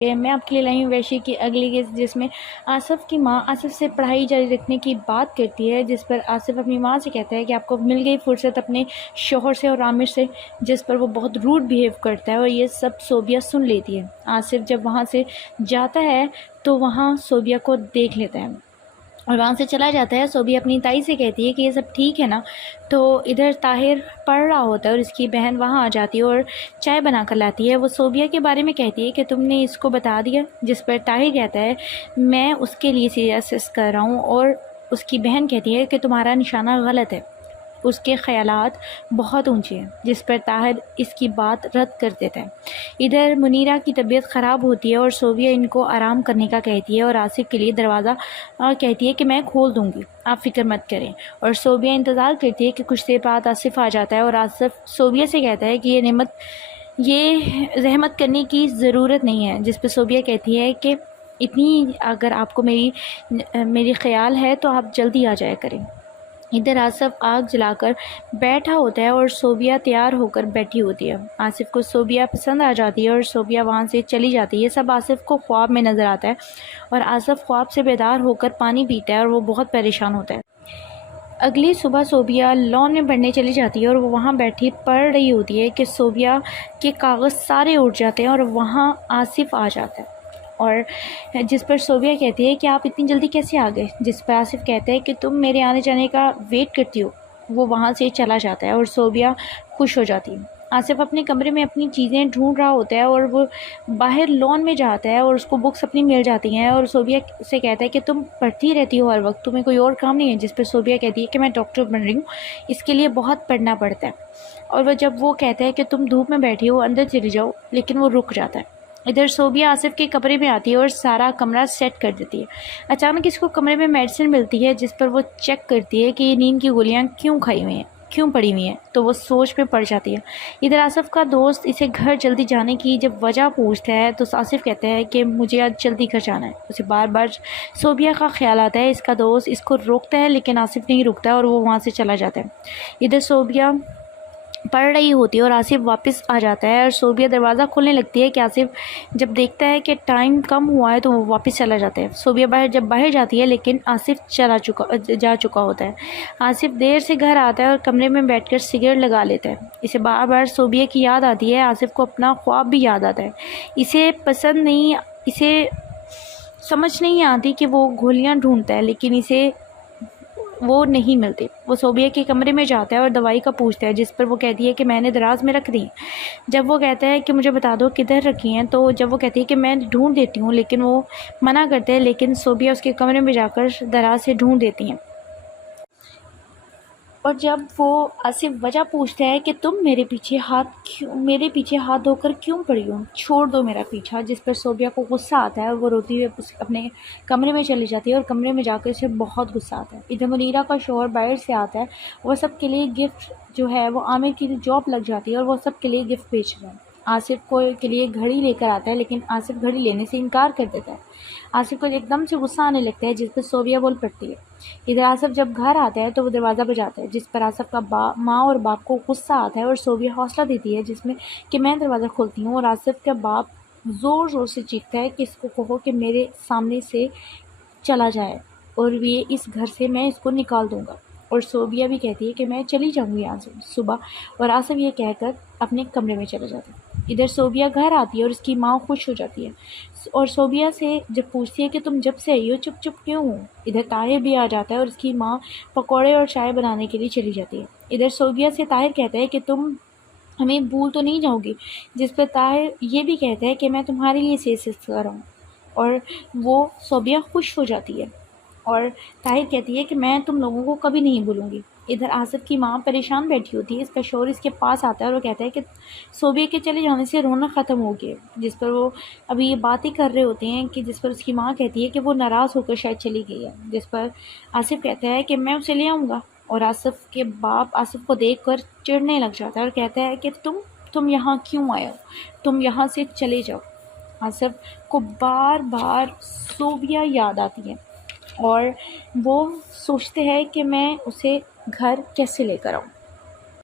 میں آپ کے لیے لائی ہوں ویشی کی اگلی کیس، جس میں آصف کی ماں آصف سے پڑھائی جاری رکھنے کی بات کرتی ہے، جس پر آصف اپنی ماں سے کہتا ہے کہ آپ کو مل گئی فرصت اپنے شوہر سے اور عامر سے، جس پر وہ بہت روڈ بیہیو کرتا ہے، اور یہ سب صوبیہ سن لیتی ہے۔ آصف جب وہاں سے جاتا ہے تو وہاں صوبیہ کو دیکھ لیتا ہے اور وہاں سے چلا جاتا ہے۔ صوبیہ اپنی تائی سے کہتی ہے کہ یہ سب ٹھیک ہے نا، تو ادھر طاہر پڑھ رہا ہوتا ہے اور اس کی بہن وہاں آ جاتی ہے اور چائے بنا کر لاتی ہے۔ وہ صوبیہ کے بارے میں کہتی ہے کہ تم نے اس کو بتا دیا، جس پر طاہر کہتا ہے میں اس کے لیے سیاست کر رہا ہوں، اور اس کی بہن کہتی ہے کہ تمہارا نشانہ غلط ہے، اس کے خیالات بہت اونچے ہیں، جس پر طاہر اس کی بات رد کر دیتا ہے۔ ادھر منیرہ کی طبیعت خراب ہوتی ہے اور صوبیہ ان کو آرام کرنے کا کہتی ہے اور آصف کے لیے دروازہ کہتی ہے کہ میں کھول دوں گی، آپ فکر مت کریں، اور صوبیہ انتظار کرتی ہے کہ کچھ دیر بعد آصف آ جاتا ہے اور آصف صوبیہ سے کہتا ہے کہ یہ زحمت کرنے کی ضرورت نہیں ہے، جس پہ صوبیہ کہتی ہے کہ اتنی اگر آپ کو میری خیال ہے تو آپ جلدی آ جایا کریں۔ ادھر آصف آگ جلا کر بیٹھا ہوتا ہے اور صوبیہ تیار ہو کر بیٹھی ہوتی ہے۔ آصف کو صوبیہ پسند آ جاتی ہے اور صوبیہ وہاں سے چلی جاتی ہے۔ سب آصف کو خواب میں نظر آتا ہے اور آصف خواب سے بیدار ہو کر پانی پیتا ہے اور وہ بہت پریشان ہوتا ہے۔ اگلی صبح صوبیہ لان میں پڑھنے چلی جاتی ہے اور وہ وہاں بیٹھی پڑھ رہی ہوتی ہے کہ صوبیہ کے کاغذ سارے اٹھ جاتے ہیں اور وہاں آصف آ جاتا ہے، اور جس پر صوبیہ کہتی ہے کہ آپ اتنی جلدی کیسے آ گئے، جس پر آصف کہتا ہے کہ تم میرے آنے جانے کا ویٹ کرتی ہو۔ وہ وہاں سے چلا جاتا ہے اور صوبیہ خوش ہو جاتی ہے۔ آصف اپنے کمرے میں اپنی چیزیں ڈھونڈ رہا ہوتا ہے اور وہ باہر لان میں جاتا ہے اور اس کو بکس اپنی مل جاتی ہیں، اور صوبیہ سے کہتا ہے کہ تم پڑھتی رہتی ہو ہر وقت، تمہیں کوئی اور کام نہیں ہے، جس پہ صوبیہ کہتی ہے کہ میں ڈاکٹر بن رہی ہوں، اس کے لیے بہت پڑھنا پڑتا ہے، اور جب وہ کہتا ہے کہ تم دھوپ میں بیٹھی ہو اندر چلی جاؤ، لیکن وہ رک جاتا ہے۔ ادھر صوبیہ آصف کے کمرے میں آتی ہے اور سارا کمرہ سیٹ کر دیتی ہے۔ اچانک اس کو کمرے میں میڈیسن ملتی ہے، جس پر وہ چیک کرتی ہے کہ یہ نیند کی گولیاں کیوں پڑی ہوئی ہیں، تو وہ سوچ میں پڑ جاتی ہے۔ ادھر آصف کا دوست اسے گھر جلدی جانے کی جب وجہ پوچھتا ہے تو آصف کہتا ہے کہ مجھے آج جلدی گھر جانا ہے۔ اسے بار بار صوبیہ کا خیال آتا ہے۔ اس کا دوست اس کو روکتا ہے لیکن آصف نہیں رکتا اور وہ وہاں سے چلا جاتا ہے۔ ادھر صوبیہ پڑھ رہی ہوتی ہے اور آصف واپس آ جاتا ہے اور صوبیہ دروازہ کھولنے لگتی ہے کہ آصف جب دیکھتا ہے کہ ٹائم کم ہوا ہے تو وہ واپس چلا جاتا ہے۔ صوبیہ باہر جاتی ہے لیکن آصف جا چکا ہوتا ہے۔ آصف دیر سے گھر آتا ہے اور کمرے میں بیٹھ کر سگریٹ لگا لیتا ہے۔ اسے بار بار صوبیہ کی یاد آتی ہے۔ آصف کو اپنا خواب بھی یاد آتا ہے۔ اسے سمجھ نہیں آتی کہ وہ گولیاں ڈھونڈتا ہے لیکن اسے وہ نہیں ملتی۔ وہ صوبیہ کے کمرے میں جاتا ہے اور دوائی کا پوچھتا ہے، جس پر وہ کہتی ہے کہ میں نے دراز میں رکھ دی ہیں۔ جب وہ کہتا ہے کہ مجھے بتا دو کدھر رکھی ہیں، تو جب وہ کہتی ہے کہ میں ڈھونڈ دیتی ہوں، لیکن وہ منع کرتے ہیں، لیکن صوبیہ اس کے کمرے میں جا کر دراز سے ڈھونڈ دیتی ہیں۔ اور جب وہ آصف وجہ پوچھتا ہے کہ تم میرے پیچھے ہاتھ دھو کر کیوں پڑی ہو، چھوڑ دو میرا پیچھا، جس پر صوبیہ کو غصہ آتا ہے اور وہ روتی ہوئے اپنے کمرے میں چلی جاتی ہے اور کمرے میں جا کر اسے بہت غصہ آتا ہے۔ ادھر منیرہ کا شوہر باہر سے آتا ہے، وہ سب کے لیے گفٹ جو ہے وہ عامر کی جاب لگ جاتی ہے اور وہ سب کے لیے گفٹ بھیج رہا ہے۔ آصف کے لیے گھڑی لے کر آتا ہے لیکن آصف گھڑی لینے سے انکار کر دیتا ہے۔ آصف کو ایک دم سے غصہ آنے لگتا ہے، جس پر صوبیہ بول پڑتی ہے۔ ادھر آصف جب گھر آتا ہے تو وہ دروازہ بجاتا ہے، جس پر آصف کا ماں اور باپ کو غصہ آتا ہے اور صوبیہ حوصلہ دیتی ہے جس میں کہ میں دروازہ کھولتی ہوں، اور آصف کا باپ زور زور سے چیختا ہے کہ اس کو کہو کہ میرے سامنے سے چلا جائے اور یہ اس گھر سے میں اس کو نکال دوں گا، اور صوبیہ بھی کہتی ہے کہ میں چلی جاؤں گی یہاں سے صبح، اور آصف یہ کہہ کر اپنے کمرے میں چلا جاتا ہے۔ ادھر صوبیہ گھر آتی ہے اور اس کی ماں خوش ہو جاتی ہے اور صوبیہ سے جب پوچھتی ہے کہ تم جب سے آئی ہو چپ چپ کیوں ہو۔ ادھر طاہر بھی آ جاتا ہے اور اس کی ماں پکوڑے اور چائے بنانے کے لیے چلی جاتی ہے۔ ادھر صوبیہ سے طاہر کہتا ہے کہ تم ہمیں بھول تو نہیں جاؤ گی، جس پر طاہر یہ بھی کہتا ہے کہ میں تمہارے لیے سیاست کر رہا ہوں، اور وہ صوبیہ خوش ہو جاتی ہے اور طاہر کہتی ہے کہ میں تم لوگوں کو کبھی نہیں بھولوں گی۔ ادھر آصف کی ماں پریشان بیٹھی ہوتی ہے۔ اس کا شوہر اس کے پاس آتا ہے اور وہ کہتا ہے کہ صوبیہ کے چلے جانے سے رونا ختم ہو گیا، جس پر وہ ابھی یہ باتیں کر رہے ہوتے ہیں کہ جس پر اس کی ماں کہتی ہے کہ وہ ناراض ہو کر شاید چلی گئی ہے، جس پر آصف کہتا ہے کہ میں اسے لے آؤں گا، اور آصف کے باپ آصف کو دیکھ کر چڑھنے لگ جاتا ہے اور کہتا ہے کہ تم یہاں کیوں آئے ہو، تم یہاں سے چلے جاؤ۔ آصف کو بار بار صوبیہ یاد آتی ہے اور وہ سوچتے ہیں کہ میں اسے گھر کیسے لے کر آؤں۔